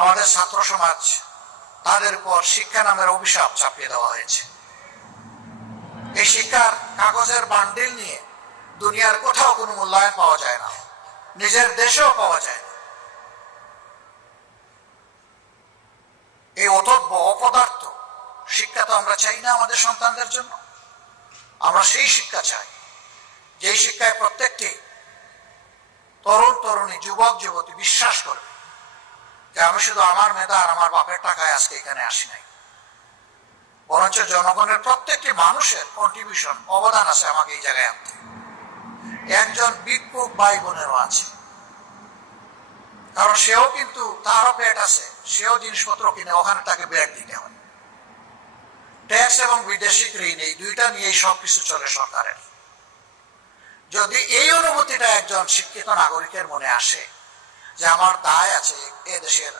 আমাদের ছাত্র সমাজ তাদের উপর শিক্ষা নামের অভিশাপ চাপিয়ে দেওয়া হয়েছে। এই শিক্ষার কাগজের বান্ডিল নিয়ে দুনিয়ার কোথাও কোনো মূল্যায়ন পাওয়া যায় না, নিজের দেশেও পাওয়া যায় না। এই অতব্য অপদার্থ শিক্ষা তো আমরা চাই না আমাদের সন্তানদের জন্য। আমরা সেই শিক্ষা চাই যেই শিক্ষায় প্রত্যেকটি তরুণ তরুণী, যুবক যুবতী বিশ্বাস করবে যে আমি শুধু আমার মেধা আর আমার বাপের টাকায় আজকে এখানে আসি নাই, বরঞ্চ জনগণের প্রত্যেকটি মানুষের কন্ট্রিবিউশন, অবদান আছে আমাকে এই জায়গায় আনতে। একজন ভিক্ষুক ভাই বোনেরও আছে, কারণ সেও কিন্তু তারও পেট আছে, সেও জিনিসপত্র কিনে, ওখানে তাকে ব্যাগ দিতে হয়। ট্যাক্স এবং বিদেশি ঋণ, এই দুইটা নিয়েই সবকিছু চলে সরকারের। যদি এই অনুভূতিটা একজন শিক্ষিত নাগরিকের মনে আসে যে আমার দায় আছে এ দেশের